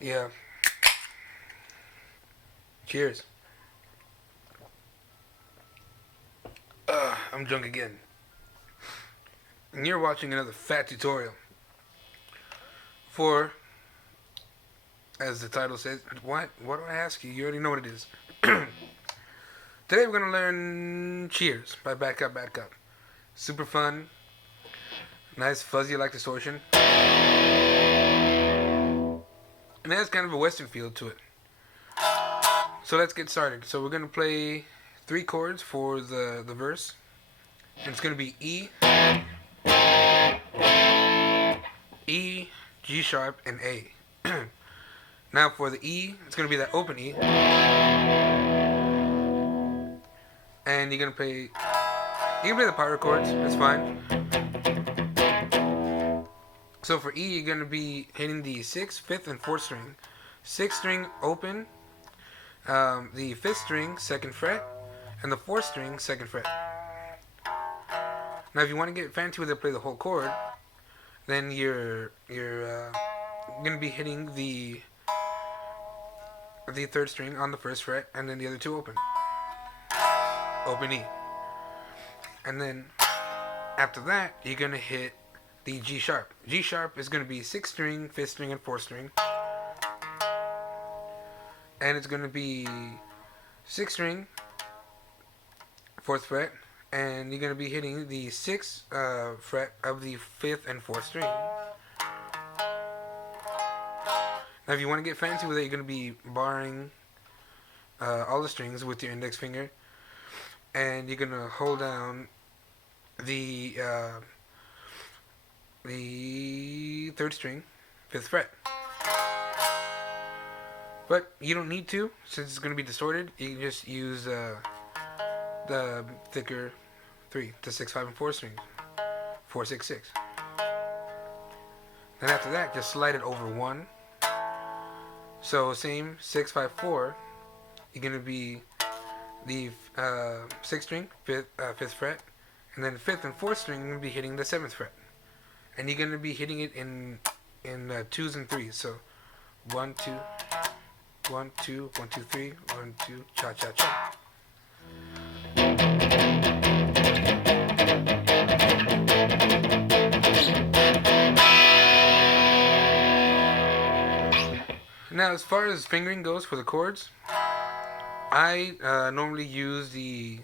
Yeah. Cheers. I'm drunk again. And you're watching another Phat tutorial. For, as the title says, what do I ask you? You already know what it is. Today we're gonna learn Cheers by Back Up, Back Up. Super fun, nice fuzzy like distortion, and it has kind of a western feel to it. So let's get started. So we're gonna play 3 chords for the verse, and it's gonna be E, G sharp, and A. Now for the E, it's gonna be that open E, and you're gonna play. You can play the power chords. That's fine. So for E, you're gonna be hitting the 6th, 5th, and 4th string. 6th string open, the 5th string 2nd fret, and the 4th string 2nd fret. Now, if you want to get fancy with it, play the whole chord, then you're gonna be hitting the 3rd string on the 1st fret, and then the other 2 open E, and then after that you're gonna hit the G sharp. G sharp is gonna be 6th string, 5th string, and 4th string, and it's gonna be 6th string, 4th fret, and you're gonna be hitting the 6th fret of the 5th and 4th string. Now, if you want to get fancy with it, you're gonna be barring all the strings with your index finger, and you're gonna hold down the 3rd string, 5th fret. But you don't need to, since it's gonna be distorted. You can just use the thicker 3, the 6, 5, and 4 strings, 4, 6, 6. Then after that, just slide it over 1. So same 6, 5, 4. You're gonna be the 6th string, 5th fret, and then 5th and 4th string, you're gonna be hitting the 7th fret, and you're gonna be hitting it in 2s and 3s. So 1, 2, 1, 2, 1, 2, 3, 1, 2, cha cha cha. Now, as far as fingering goes for the chords, I normally use the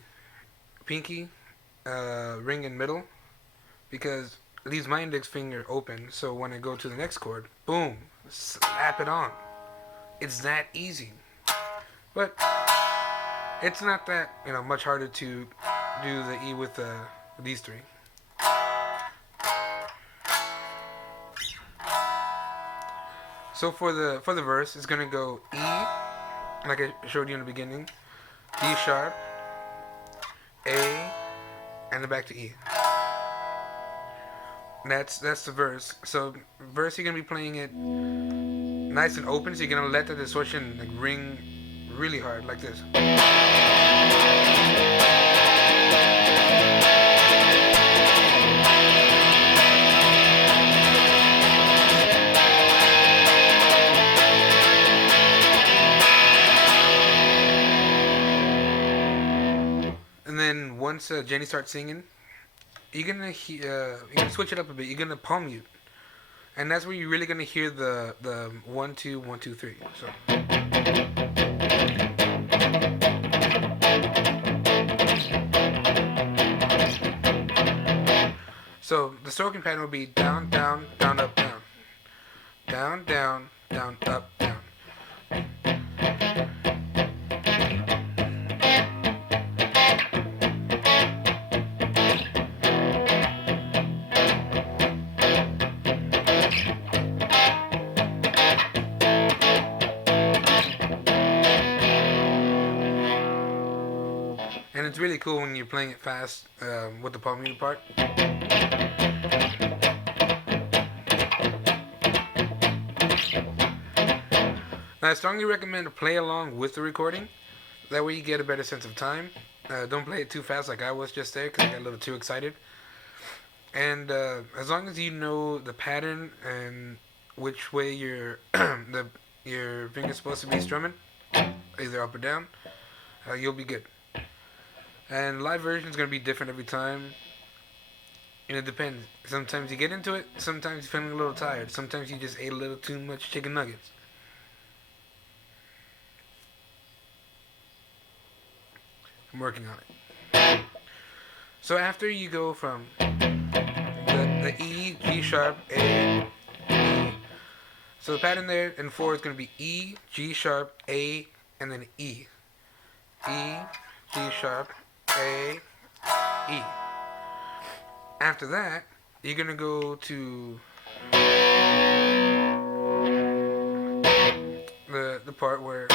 pinky, ring, and middle, because it leaves my index finger open, so when I go to the next chord, boom, slap it on. It's that easy. But it's not that much harder to do the E with these 3. So for the verse, it's gonna go E, like I showed you in the beginning, D sharp, A, and then back to E. That's the verse. So verse, you're gonna be playing it nice and open, so you're gonna let the distortion ring really hard, like this. And then once Jenny starts singing, you're gonna switch it up a bit. You're gonna palm mute, and that's where you're really gonna hear the 1, 2, 1, 2, 3. So the stroking pattern will be down, down, down, up, down, down, down, down, up, down. And it's really cool when you're playing it fast with the palm mute part. Now, I strongly recommend to play along with the recording. That way you get a better sense of time. Don't play it too fast like I was just there, because I got a little too excited. And as long as you know the pattern and which way you're the your finger's supposed to be strumming, either up or down, you'll be good. And live version is gonna be different every time, and it depends. Sometimes you get into it, sometimes you're feeling a little tired, sometimes you just ate a little too much chicken nuggets. I'm working on it. So after you go from the E, G sharp, A, E. So the pattern there in 4 is going to be E, G sharp, A, and then E. E, G sharp, A, E. After that, you're going to go to the part where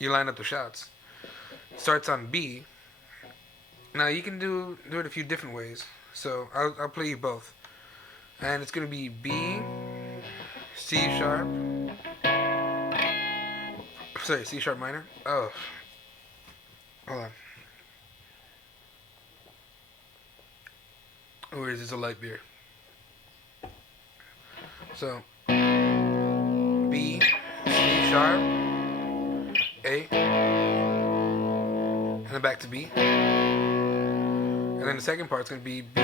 you line up the shots. It starts on B. Now you can do it a few different ways. So I'll play you both. And it's going to be B, C sharp. Sorry, C sharp minor. Oh. Hold on. Or is this a light beer? So B, C sharp, A, and then back to B. And then the second part's going to be B,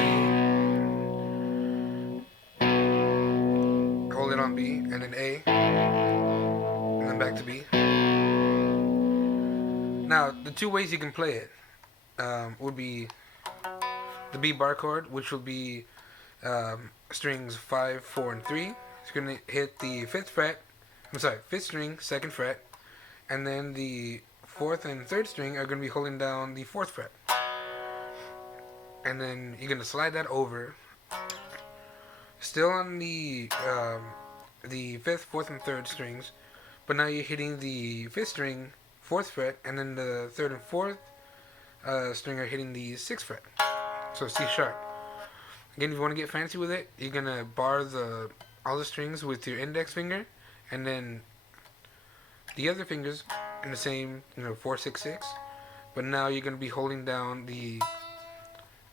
hold it on B, and then A, and then back to B. Now, the two ways you can play it would be the B bar chord, which will be strings 5, 4, and 3. It's going to hit the 5th fret, 5th string, 2nd fret, and then the 4th and 3rd string are going to be holding down the 4th fret. And then you're going to slide that over, still on the 5th, 4th, and 3rd strings, but now you're hitting the 5th string, 4th fret, and then the 3rd and 4th string are hitting the 6th fret. So C sharp. Again, if you want to get fancy with it, you're going to bar all the strings with your index finger, and then the other fingers in the same, 4, 6, 6. But now you're going to be holding down the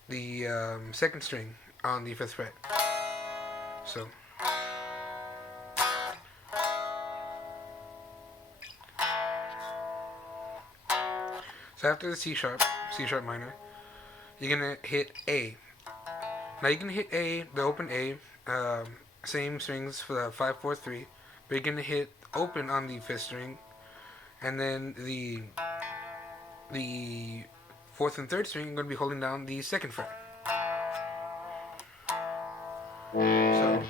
2nd string on the 5th fret. So after the C sharp minor, you're gonna hit A. Now you can hit A, the open A, same strings for the 5, 4, 3, but you're gonna hit open on the 5th string, and then the 4th and 3rd string are gonna be holding down the 2nd fret. So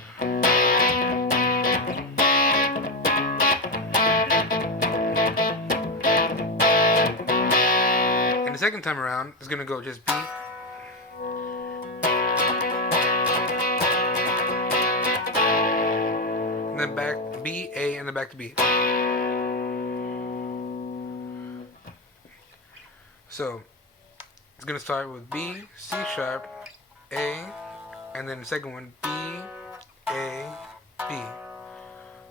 and the second time around is gonna go just B, and then back B, A, and then back to B. So it's gonna start with B, C sharp, A, and then the second one B, A, B.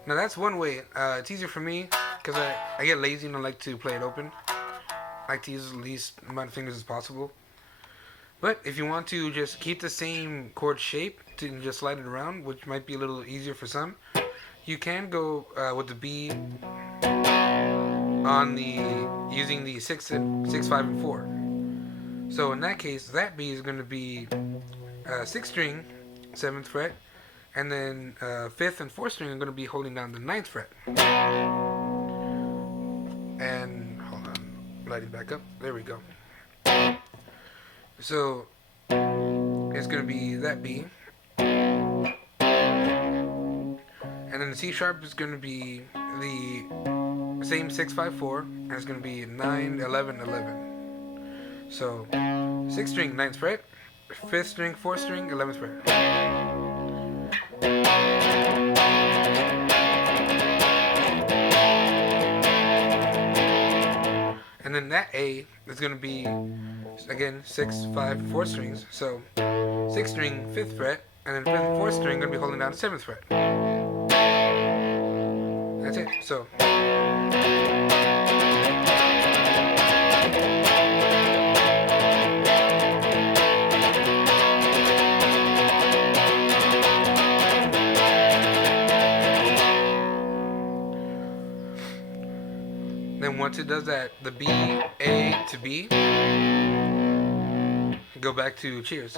Now that's one way. It's easier for me because I get lazy and I like to play it open. I like to use the least amount of fingers as possible. But if you want to just keep the same chord shape to just slide it around, which might be a little easier for some, you can go with the B on using the 6, 5, and 4. So in that case, that B is going to be 6th string, 7th fret, and then 5th and 4th string are going to be holding down the 9th fret. And hold on, lighting back up. There we go. So it's going to be that B, and then the C sharp is going to be the same 6, 5, 4, and it's going to be 9, 11, 11. So 6th string, 9th fret, 5th string, 4th string, 11th fret. And then that A is going to be, again, 6, 5, 4 strings. So 6th string, 5th fret, and then 5th and 4th string are going to be holding down the 7th fret. That's it. So then once it does that, the B, A to B, go back to Cheers.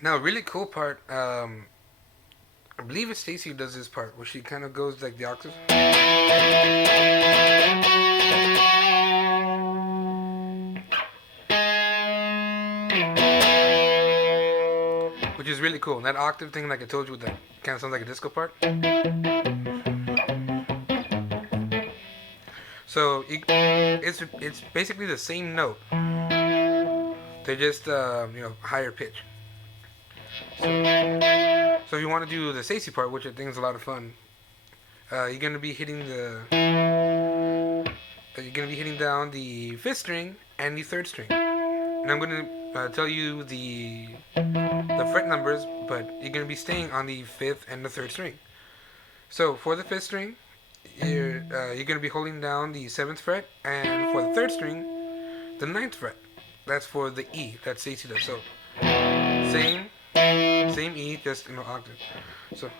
Now, a really cool part, I believe it's Stacy who does this part, where she kind of goes like the octave. Which is really cool. And that octave thing, like I told you, that kind of sounds like a disco part. So it's basically the same note. They're just higher pitch. So if you want to do the Stacy part, which I think is a lot of fun, you're gonna be hitting down the fifth string and the third string. And I'm gonna tell you the fret numbers, but you're gonna be staying on the fifth and the third string. So for the fifth string, you're gonna be holding down the seventh fret, and for the third string, the ninth fret. That's for the E that Stacy does. So same E, just in an octave. So.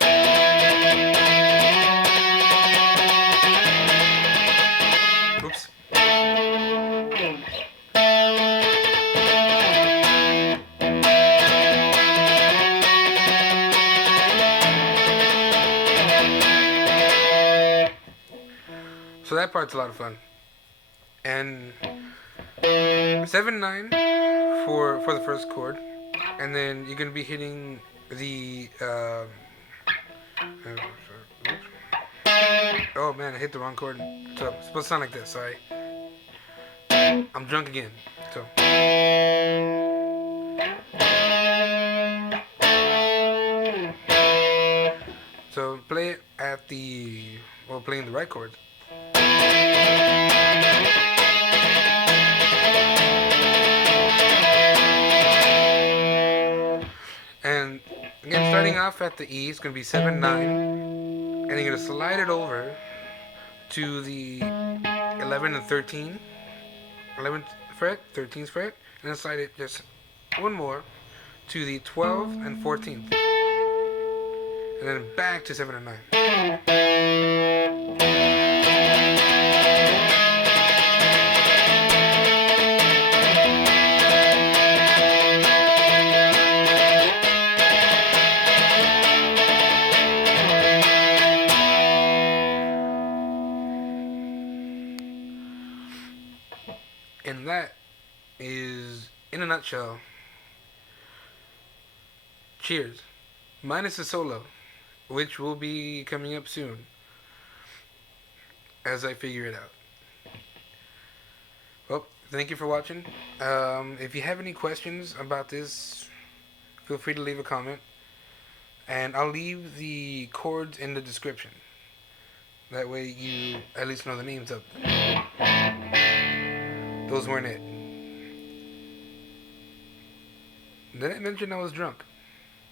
Oops. So that part's a lot of fun. And 7/9 for the first chord, and then you're gonna be hitting the oh man, I hit the wrong chord. So it's supposed to sound like this. Sorry, I'm drunk again. So play it at playing the right chords. And again, starting off at the E, it's going to be 7/9, and you're going to slide it over to the 11 and 13, 11th fret, 13th fret, and then slide it just one more to the 12th and 14th, and then back to 7 and 9. And that is, in a nutshell, Cheers. Minus the solo, which will be coming up soon as I figure it out. Well, thank you for watching. If you have any questions about this, feel free to leave a comment. And I'll leave the chords in the description. That way you at least know the names of them. Those weren't it. Did I mention I was drunk?